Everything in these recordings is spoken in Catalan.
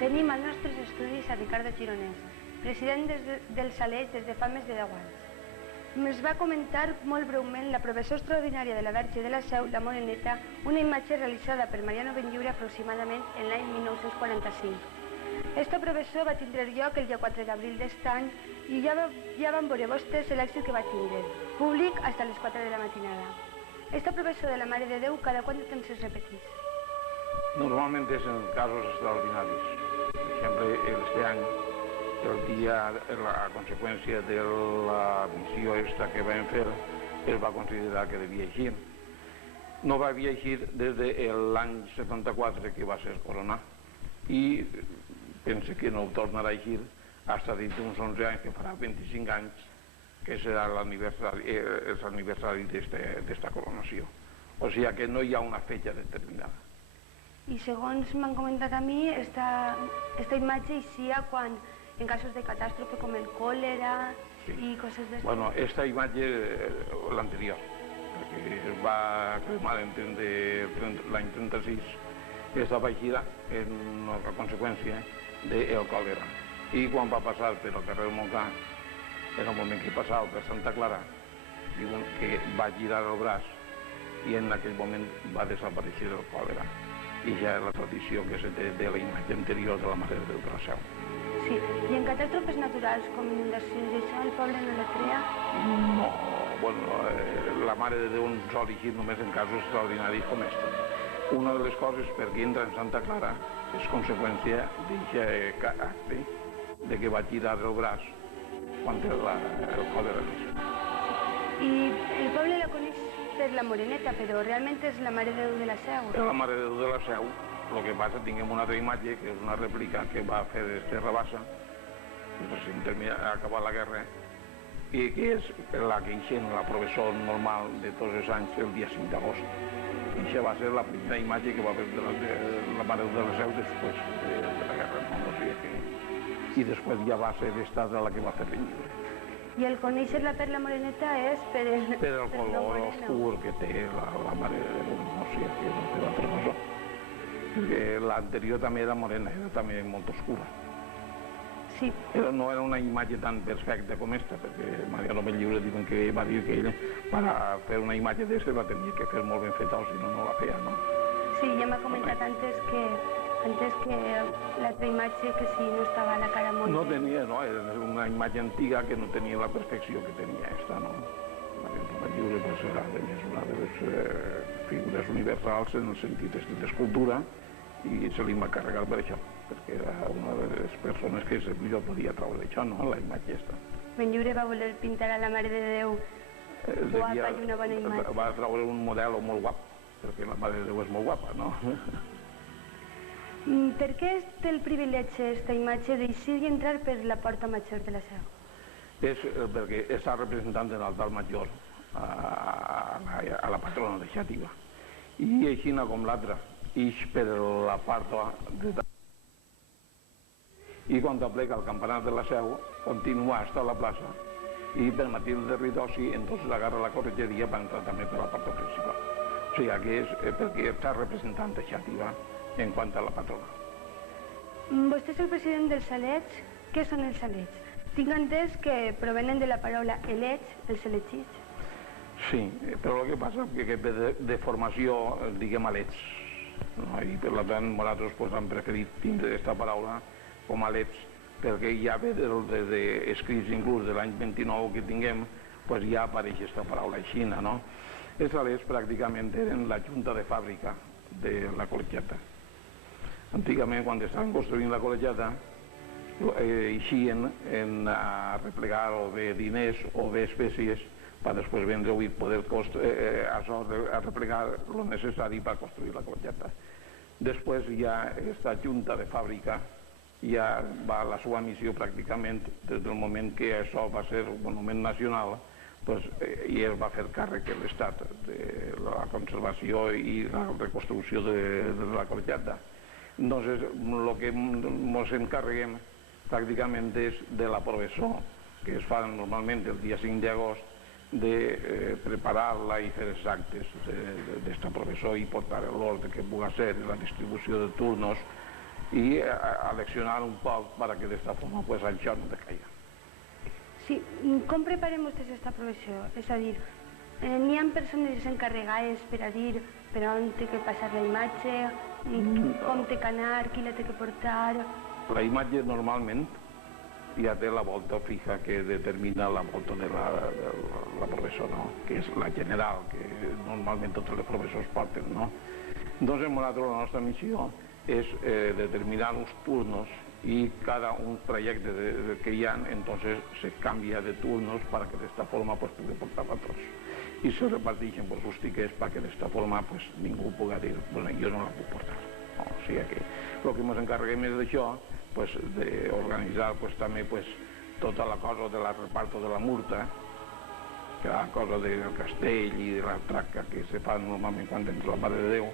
Tenim als nostres estudis a Ricardo Gironès, president del Saleig des de fa més de 10 anys. Ens va comentar molt breument la professora extraordinària de la Verge de la Seu, la Moreneta, una imatge realitzada per Mariano Benlliure aproximadament en l'any 1945. Este professor va tindre lloc el dia 4 d'abril d'aquest any i ja van veure vostès l'èxit que va tindre, públic fins a les 4 de la matinada. Este professor de la Mare de Déu cada quant de temps es repetís? Normalment és en casos extraordinaris. Per exemple, este any, el dia, a conseqüència de la missió esta que vam fer, es va considerar que devia eixir. No va eixir des de l'any 74 que va ser coronar i pense que no ho tornarà a eixir fins dins d'uns 11 anys, que farà 25 anys, que serà l'aniversari d'esta coronació. O sigui que no hi ha una fetge determinada. I segons m'han comentat a mi, esta imatge eixia quan, en casos de catàstrofe com el còlera i coses d'aquestes. Bueno, esta imatge, l'anterior, que es va cremar l'any 36, estava eixida a conseqüència del còlera. I quan va passar per al carrer Montcà, en el moment que passava per Santa Clara, diuen que va girar el braç i en aquell moment va desaparèixer el còlera. I ja és la tradició que se té de la imatge anterior de la Mare de Déu de la Seu. Sí, i en catàstrofes naturals com inundacions, això el poble no la crea? No, bueno, la Mare de Déu no sol eixir només en casos extraordinaris com aquest. Una de les coses per què entra en Santa Clara és conseqüència d'aquest acte de que va girar el braç quan el còlera neix. I el poble la coneix per la Moreneta, però realment és la Mare de Déu de la Seu. És la Mare de Déu de la Seu. El que passa, tinguem una altra imatge, que és una rèplica que va fer este Rabassa, recentment ha acabat la guerra, i que és la que eixen la professor normal de tots els anys, el dia 5 d'agost. I això va ser la primera imatge que va fer de la Mare de la Seu després de la guerra. No sé què. I després ja va ser esta la que va fer Benlliure. I el conèixer-la per la Moreneta és per el color oscur que té la Mare de Déu, no sé, que no té l'altra cosa. Perquè l'anterior també era morena, era també molt oscura. Sí. No era una imatge tan perfecta com esta, perquè Mariano Benlliure diuen que va dir que ell, per fer una imatge d'aquesta, la tenia que fer molt ben feta, o si no, no la feia, no? Sí, ja m'ha comentat antes que l'altra imatge que si no estava la cara molt... No tenia, no, era una imatge antiga que no tenia la perfecció que tenia esta, no? Mariano Benlliure pues, era una de les figures universals en el sentit d'escultura i se li va carregar per això, perquè era una de les persones que millor podia treure això, no?, la imatge esta. Benlliure va voler pintar a la Mare de Déu guapa i una bona imatge. Va treure un model molt guap, perquè la Mare de Déu és molt guapa, no? Per què té el privilegi aquesta imatge d'eixir i entrar per la porta major de la Seu? És perquè està representant de l'altar major a la patrona de Xàtiva. I així com l'altra, ix per la part dreta. I quan t'aplega el campanar de la Seu, continua fins a la plaça i per Matilde Ridossi entonces agarra la corretgeria per entrar també per la part principal. O sigui que és perquè està representant de Xàtiva en quant a la patrona. Vostè és el president dels Salets. Què són els Salets? Tinc entès que provenen de la paraula eleig, els elegits. Sí, però el que passa és que de formació diguem alets. I per tant nosaltres hem preferit tindre aquesta paraula com alets perquè ja ve d'escrits inclús de l'any 29 que tinguem, ja apareix aquesta paraula aixina, no? Els alets pràcticament eren la junta de fàbrica de la col·legiata. Antigament, quan estaven construint la col·legiata, eixien a replegar o bé diners o bé espècies per després vendre-ho i poder replegar el necessari per construir la col·legiata. Després ja aquesta junta de fàbrica ja va a la seva missió pràcticament des del moment que això va ser un monument nacional i es va fer càrrec a l'Estat de la conservació i la reconstrucció de la col·legiata. Entonces, el que ens encarreguem pràcticament és de la professó, que es fa normalment el dia 5 d'agost, de preparar-la i fer els actes d'esta professó i portar l'ordre que pugui ser, la distribució de turnos y aleccionar un poc para que d'esta forma pues, això no decaiga. Sí, com preparem vostès aquesta professió? És a dir, n'hi ha persones encarregades per a dir per on té que passar la imatge, com té que anar, qui la té que portar... La imatge normalment ja té la volta fija que determina la volta de la professor, no? Que és la general, que normalment tots els professors porten, no? Doncs nosaltres la nostra missió és determinar uns turnos y cada un trayecto que ya entonces se cambia de turnos para que de esta forma pues puede portar a todos y se reparteixen por sus tickets para que de esta forma pues ningú puga dir, bueno, yo no la puc portar. No, o sigui que lo que ens encarreguem és d'això, pues d'organitzar pues també pues tota la cosa de la reparto de la multa, que la cosa del castell i de la traca que se fa normalment quan entra la Mare de Déu,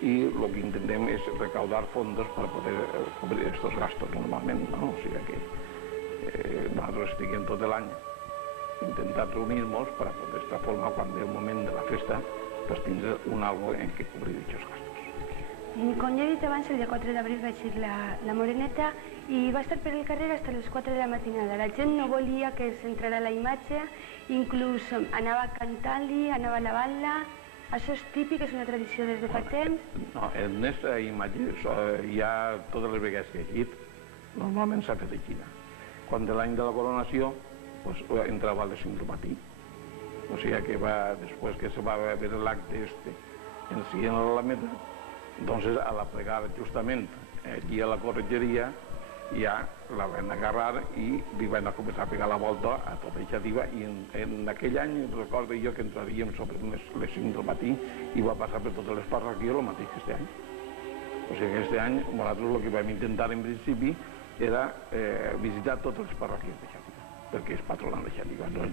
y lo que intentem es recaudar fondos para poder cubrir estos gastos normalmente, ¿no? O sea que nosotros estiguem tot l'any intentar reunir-nos para poder de esta forma, cuando el moment de la festa, pues tindre un algo en que cubrir aquests gastos. Com ja he dit abans, el dia 4 d'abril va ser la Moreneta i va estar per el carrer fins a les 4 de la matinada. La gent no volia que s'entrara la imatge, inclús anava cantant-li, anava lavant-la. Això és típic, és una tradició des de fa temps? No, en aquesta imatge ja totes les vegades que he dit, normalment s'ha fet així. Quan de l'any de la coronació, pues, entrava a les 5 del matí. O sigui que va, després que se va veure l'acte en si en l'Alameda, doncs a la plegada justament allí a la corretgeria ja la van agarrar i li van començar a pegar la volta a tota iniciativa i en aquell any recordo jo que entraríem sobre les 5 del matí i va passar per totes les parròquies el mateix que aquest any. O sigui que aquest any nosaltres el que vam intentar en principi era visitar totes les parròquies de Xàtiva, perquè és patronal de Xàtiva, no és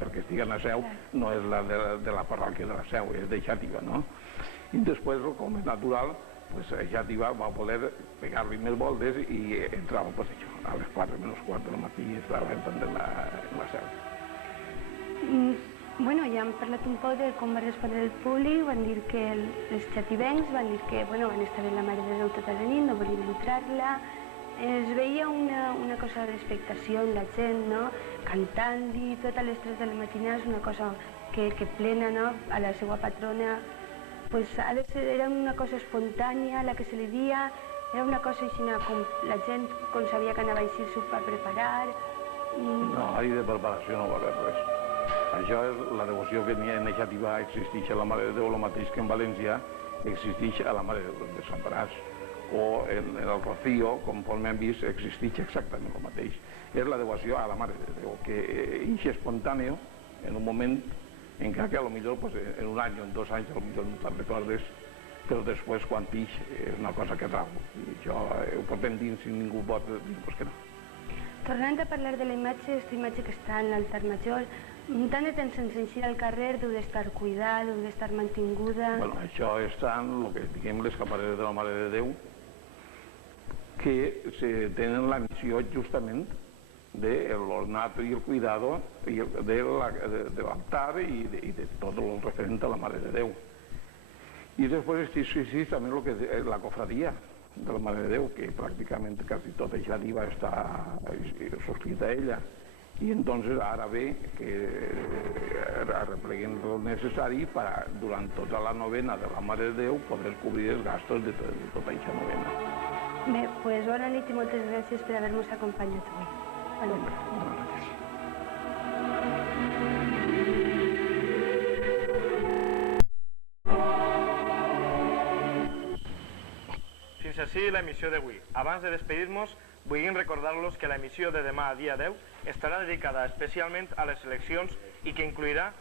perquè estigui a la Seu, no és la de la parròquia de la Seu, és de Xàtiva, no? I després, com és natural, pues Xàtiva va poder pegar-li més voltes i entrava pues, això, a les 4 menys 4 del matí i estava entrant en la Seu. Bueno, ja hem parlat un poc de com va respondre el públic, van dir que els xativencs van dir que bueno, van estar en la Mare de Déu tota la nit, no volien entrar-la. Es veia una cosa d'expectació en la gent, no? Cantant-li totes les 3 de la matinada, és una cosa que plena, no? A la seva patrona. Pues era una cosa espontània, la que se li dia, era una cosa així, com la gent com sabia que anava així, s'ho va preparar. No, ahí de preparació no va haver res. Això és la devoció que n'hi ha en Xàtiva, existeix a la Mare de Déu, el mateix que en València existeix a la Mare de Déu de Sant Paràs, o en el Rocío, conforme hem vist, existeix exactament el mateix. És la devoció a la Mare de Déu, que és espontània en un moment en que a lo millor pues, en un any o en 2 anys a lo millor no te'n recordes, però després quan t'ix és una cosa que trau. I això ho portem dins i ningú pot dir pues, que no. Tornant a parlar de la imatge, aquesta imatge que està en l'altar major, tant de temps sense eixir al carrer, deu d'estar cuidada, deu d'estar mantinguda... Bueno, això està en el que diguem les campaneres de la Mare de Déu, que tenen la missió justament del ornato y el cuidado del altar y de todo lo referente a la Mare de Déu. Y después existe también lo que es la cofradía de la Mare de Déu, que prácticamente casi tota Xàtiva està suscrita a ella. Y entonces ara ve que arrepleguen lo necessari para, durant tota la novena de la Mare de Déu, poder cobrir els gastos de tota aquesta novena. Bé, doncs bona nit i moltes gràcies per haver-nos acompanyat avui. Fins així l'emissió d'avui. Abans de despedir-nos, vull recordar-los que l'emissió de demà, dia 10, estarà dedicada especialment a les eleccions i que incluirà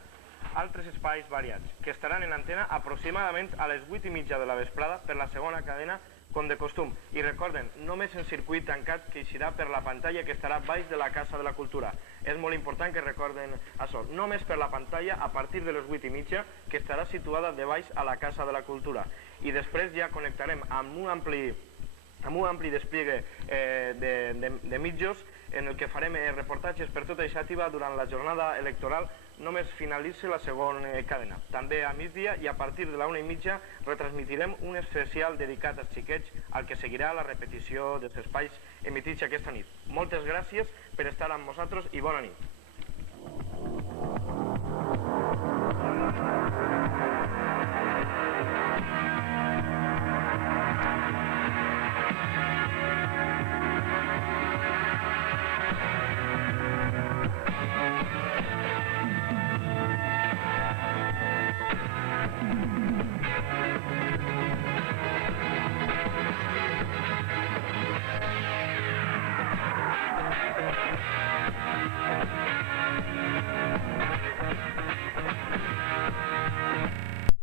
altres espais variats, que estaran en antena aproximadament a les 8:30 de la vesprada per la segona cadena, com de costum. I recorden, només en circuit tancat que eixirà per la pantalla que estarà baix de la Casa de la Cultura. És molt important que recorden això. Només per la pantalla a partir de les 8:30 que estarà situada de baix a la Casa de la Cultura. I després ja connectarem amb un ampli despliegue de mitjos en el que farem reportatges per tota Xàtiva durant la jornada electoral només finalitza la segona cadena. També a migdia i a partir de la 1:30 retransmitirem un especial dedicat als xiquets, al que seguirà la repetició dels espais emitits aquesta nit. Moltes gràcies per estar amb nosaltres i bona nit.